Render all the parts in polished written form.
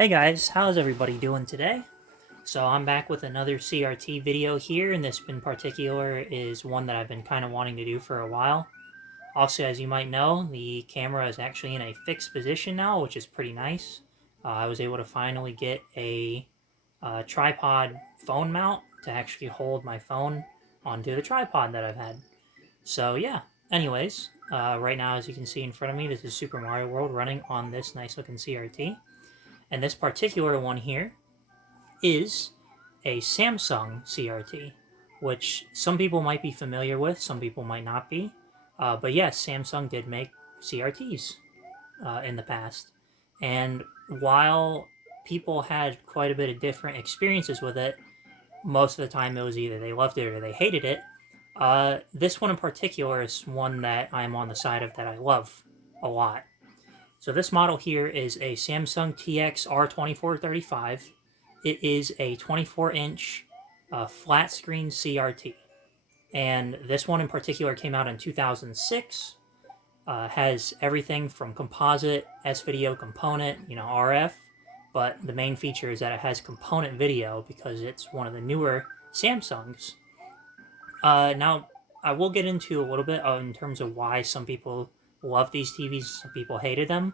Hey guys, how's everybody doing today? So I'm back with another CRT video here, and this in particular is one that I've been kind of wanting to do for a while. Also, as you might know, the camera is actually in a fixed position now, which is pretty nice. I was able to finally get a tripod phone mount to actually hold my phone onto the tripod that I've had. So yeah, anyways, right now as you can see in front of me, this is Super Mario World running on this nice looking CRT. And this particular one here is a Samsung CRT, which some people might be familiar with, some people might not be. But yes, Samsung did make CRTs in the past. And while people had quite a bit of different experiences with it, most of the time it was either they loved it or they hated it. This one in particular is one that I'm on the side of that I love a lot. So this model here is a Samsung TX-R2435. It is a 24-inch flat screen CRT. And this one in particular came out in 2006. Has everything from composite, S-video component, RF. But the main feature is that it has component video because it's one of the newer Samsungs. Now, I will get into a little bit in terms of why some people love these TVs, some people hated them.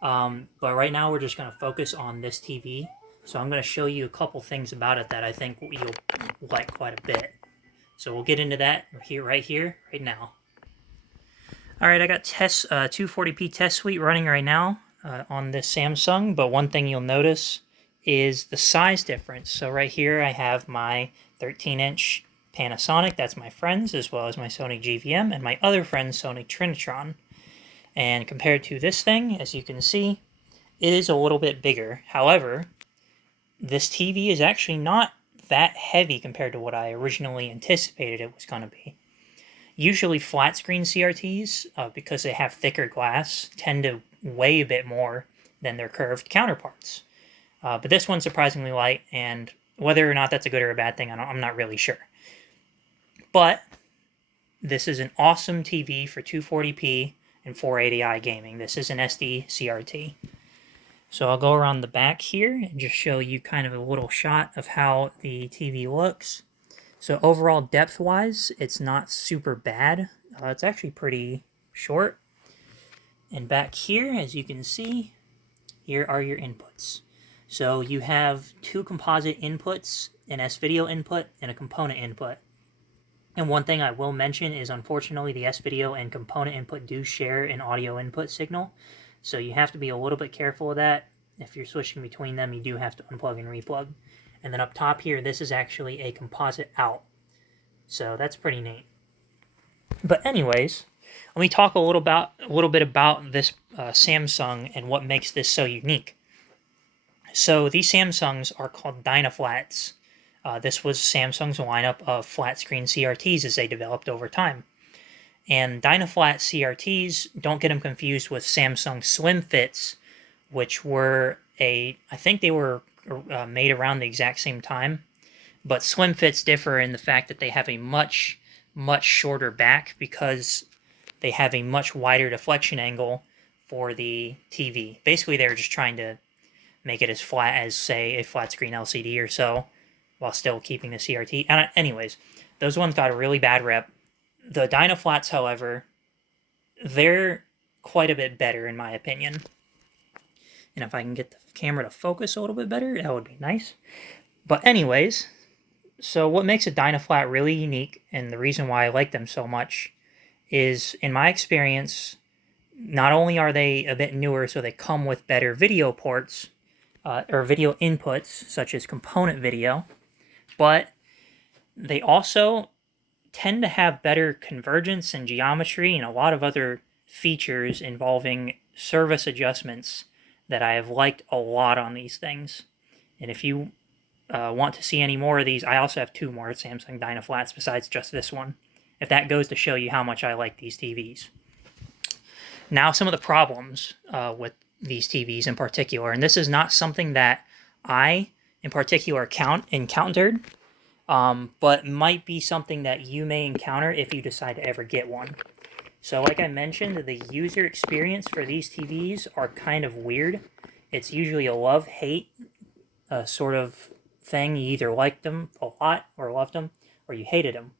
But right now we're just going to focus on this TV. So I'm going to show you a couple things about it that I think you'll like quite a bit. So we'll get into that right here, right now. Alright, I got 240p test suite running right now on this Samsung, but one thing you'll notice is the size difference. So right here I have my 13-inch Panasonic, that's my friend's, as well as my Sony GVM, and my other friend's Sony Trinitron. And compared to this thing, as you can see, it is a little bit bigger. However, this TV is actually not that heavy compared to what I originally anticipated it was going to be. Usually flat screen CRTs, because they have thicker glass, tend to weigh a bit more than their curved counterparts. But this one's surprisingly light, and whether or not that's a good or a bad thing, I'm not really sure. But this is an awesome TV for 240p and 480i gaming. This is an SD CRT. So I'll go around the back here and just show you kind of a little shot of how the TV looks. So overall depth-wise, it's not super bad. It's actually pretty short. And back here, as you can see, here are your inputs. So you have two composite inputs, an S-video input and a component input. And one thing I will mention is, unfortunately, the S-video and component input do share an audio input signal. So you have to be a little bit careful of that. If you're switching between them, you do have to unplug and replug. And then up top here, this is actually a composite out. So that's pretty neat. But anyways, let me talk a little bit about this Samsung and what makes this so unique. So these Samsungs are called Dynaflats. This was Samsung's lineup of flat screen CRTs as they developed over time. And Dynaflat CRTs, don't get them confused with Samsung Slim Fits, which were I think they were made around the exact same time. But Slim Fits differ in the fact that they have a much, much shorter back because they have a much wider deflection angle for the TV. Basically, they're just trying to make it as flat as, say, a flat screen LCD or so, while still keeping the CRT. Anyways, those ones got a really bad rep. The Dynaflats, however, they're quite a bit better in my opinion. And if I can get the camera to focus a little bit better, that would be nice. But anyways, so what makes a Dynaflat really unique, and the reason why I like them so much, is, in my experience, not only are they a bit newer, so they come with better video ports, or video inputs, such as component video, but they also tend to have better convergence and geometry and a lot of other features involving service adjustments that I have liked a lot on these things. And if you want to see any more of these, I also have two more Samsung Dynaflats besides just this one, if that goes to show you how much I like these TVs. Now, some of the problems with these TVs in particular, and this is not something that I in particular encountered, but might be something that you may encounter if you decide to ever get one. So like I mentioned, the user experience for these TVs are kind of weird It's usually a love-hate sort of thing. You either liked them a lot or loved them, or you hated them.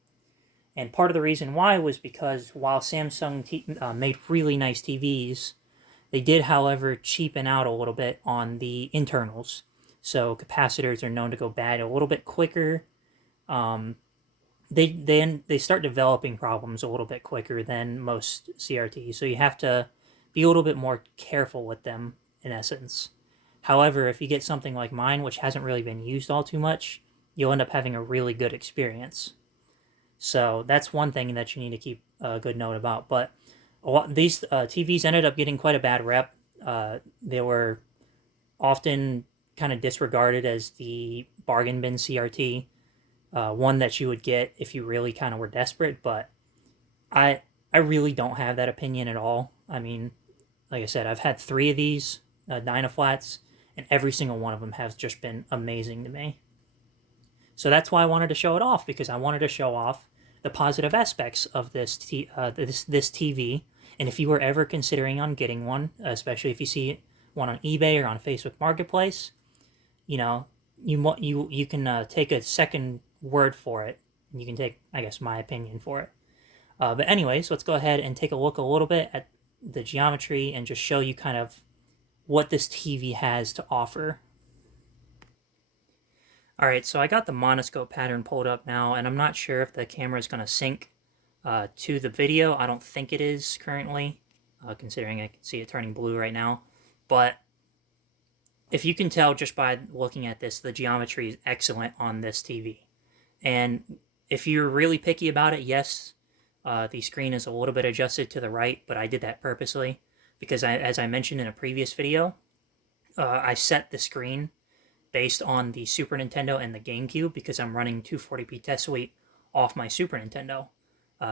And part of the reason why was because while Samsung made really nice TVs, they did, however, cheapen out a little bit on the internals. So capacitors are known to go bad a little bit quicker. Um, they start developing problems a little bit quicker than most CRTs. So you have to be a little bit more careful with them, in essence. However, if you get something like mine, which hasn't really been used all too much, you'll end up having a really good experience. So that's one thing that you need to keep a good note about. But these TVs ended up getting quite a bad rep. They were often kind of disregarded as the bargain bin CRT, one that you would get if you really kind of were desperate. But I really don't have that opinion at all. I mean, like I said, I've had 3 of these Dynaflats, and every single one of them has just been amazing to me. So that's why I wanted to show it off, because I wanted to show off the positive aspects of this TV. And if you were ever considering on getting one, especially if you see one on eBay or on Facebook Marketplace, you know, you can take a second word for it, and you can take, I guess, my opinion for it. But anyways, let's go ahead and take a look a little bit at the geometry and just show you kind of what this TV has to offer. Alright, so I got the monoscope pattern pulled up now, and I'm not sure if the camera is going to sync to the video. I don't think it is currently, considering I can see it turning blue right now. But if you can tell just by looking at this, the geometry is excellent on this TV. And if you're really picky about it, yes, the screen is a little bit adjusted to the right, but I did that purposely because, as I mentioned in a previous video, I set the screen based on the Super Nintendo and the GameCube because I'm running 240p test suite off my Super Nintendo.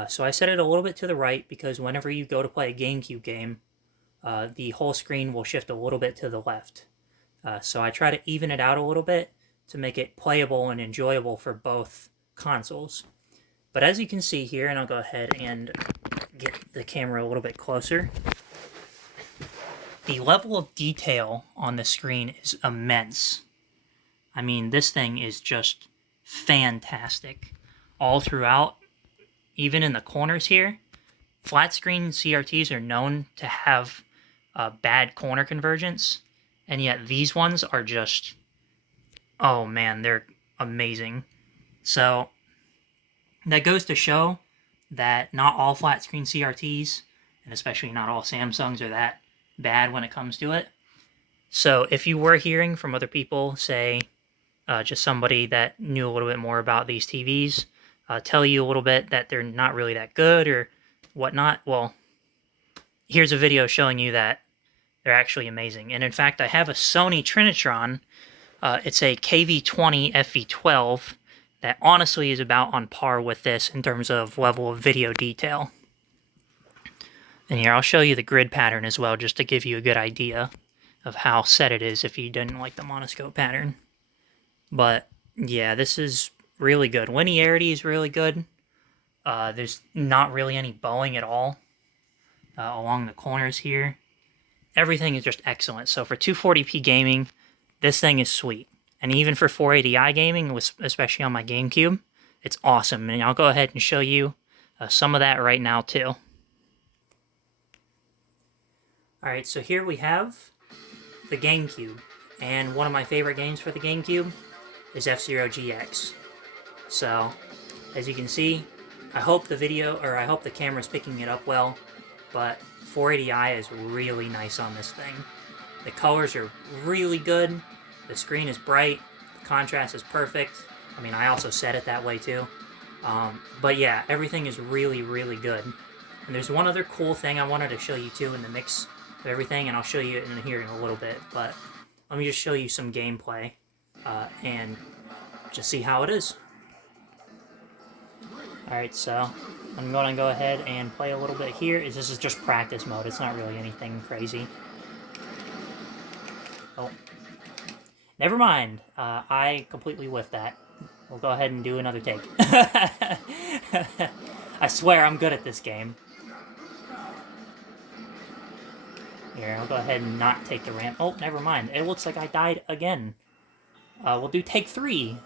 So I set it a little bit to the right because whenever you go to play a GameCube game, the whole screen will shift a little bit to the left. So I try to even it out a little bit to make it playable and enjoyable for both consoles. But as you can see here, and I'll go ahead and get the camera a little bit closer, the level of detail on the screen is immense. I mean, this thing is just fantastic all throughout, even in the corners here. Flat screen CRTs are known to have bad corner convergence, and yet these ones are just, oh man, they're amazing. So that goes to show that not all flat screen CRTs, and especially not all Samsungs, are that bad when it comes to it. So if you were hearing from other people, say just somebody that knew a little bit more about these TVs, tell you a little bit that they're not really that good or whatnot, well, here's a video showing you that they're actually amazing. And in fact, I have a Sony Trinitron. It's a KV20 FV12 that honestly is about on par with this in terms of level of video detail. And here, I'll show you the grid pattern as well, just to give you a good idea of how set it is if you didn't like the monoscope pattern. But yeah, this is really good. Linearity is really good. There's not really any bowing at all along the corners here. Everything is just excellent. So for 240p gaming, this thing is sweet. And even for 480i gaming, especially on my GameCube, it's awesome. And I'll go ahead and show you some of that right now too. Alright, so here we have the GameCube. And one of my favorite games for the GameCube is F-Zero GX. So, as you can see, I hope the camera's picking it up well, but 480i is really nice on this thing. The colors are really good, the screen is bright, the contrast is perfect. I mean, I also set it that way too. But yeah, everything is really, really good. And there's one other cool thing I wanted to show you too in the mix of everything, and I'll show you it in here in a little bit, but let me just show you some gameplay and just see how it is. Alright, so I'm going to go ahead and play a little bit here. This is just practice mode. It's not really anything crazy. Oh. Never mind. I completely whiffed that. We'll go ahead and do another take. I swear I'm good at this game. Here, I'll go ahead and not take the ramp. Oh, never mind. It looks like I died again. We'll do take 3.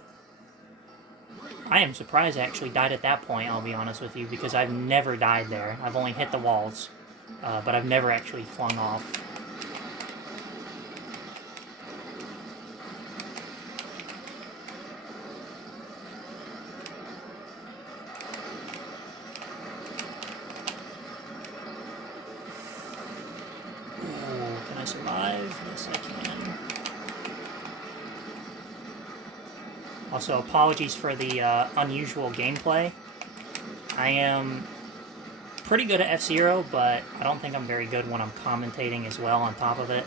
I am surprised I actually died at that point, I'll be honest with you, because I've never died there. I've only hit the walls, but I've never actually flung off. Ooh, can I survive? Yes, I can. Also, apologies for the unusual gameplay. I am pretty good at F-Zero, but I don't think I'm very good when I'm commentating as well on top of it.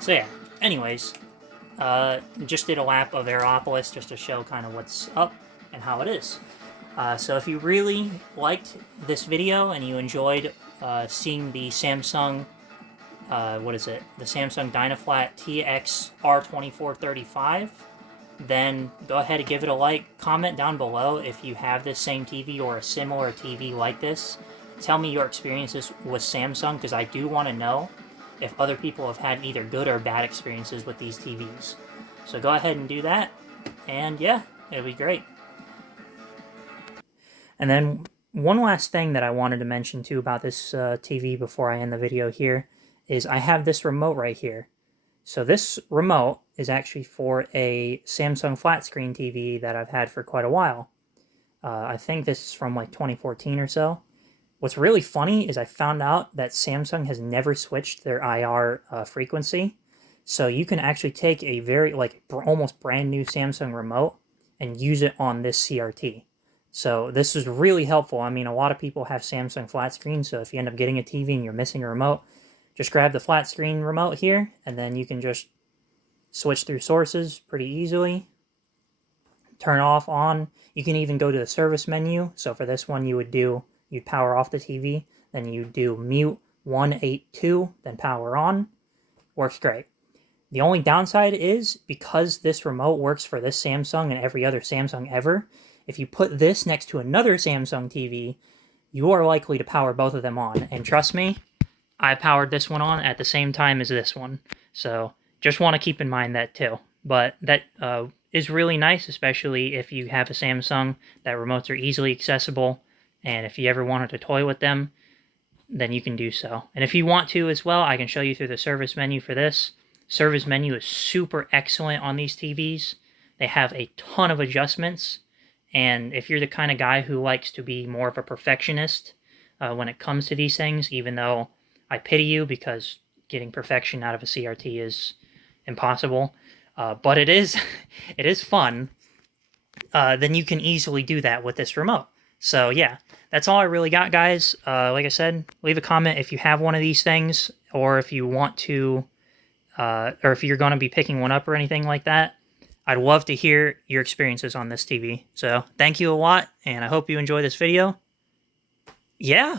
So yeah, anyways, just did a lap of Aeropolis just to show kind of what's up and how it is. So if you really liked this video and you enjoyed seeing the Samsung, the Samsung Dynaflat TX-R2435, then go ahead and give it a like. Comment down below if you have this same TV or a similar TV like this. Tell me your experiences with Samsung, because I do want to know if other people have had either good or bad experiences with these TVs. So go ahead and do that, and yeah, it'll be great. And then one last thing that I wanted to mention too about this TV before I end the video here is I have this remote right here. So this remote is actually for a Samsung flat screen TV that I've had for quite a while. I think this is from like 2014 or so. What's really funny is I found out that Samsung has never switched their IR frequency. So you can actually take a very, almost brand new Samsung remote and use it on this CRT. So this is really helpful. I mean, a lot of people have Samsung flat screens, so if you end up getting a TV and you're missing a remote, just grab the flat screen remote here, and then you can just switch through sources pretty easily. Turn off, on. You can even go to the service menu. So for this one, you'd power off the TV, then you do mute 182, then power on. Works great. The only downside is, because this remote works for this Samsung and every other Samsung ever, if you put this next to another Samsung TV, you are likely to power both of them on. And trust me, I powered this one on at the same time as this one. So just want to keep in mind that too. But that is really nice, especially if you have a Samsung, that remotes are easily accessible. And if you ever wanted to toy with them, then you can do so. And if you want to as well, I can show you through the service menu for this. Service menu is super excellent on these TVs. They have a ton of adjustments. And if you're the kind of guy who likes to be more of a perfectionist when it comes to these things, even though I pity you because getting perfection out of a CRT is impossible, but it is fun, then you can easily do that with this remote. So yeah, that's all I really got, guys. Like I said, leave a comment if you have one of these things, or if you want to, or if you're going to be picking one up or anything like that. I'd love to hear your experiences on this TV. So thank you a lot, and I hope you enjoy this video. Yeah.